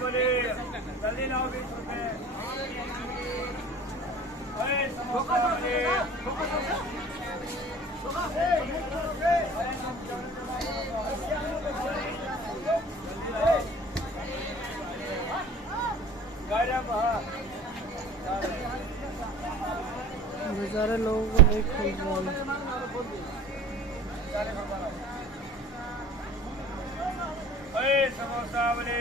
बोले जल्दी लाओ 20 रुपए। समोसा बोले बेचारे लोगों को नहीं खरीद रहे समोसा बोले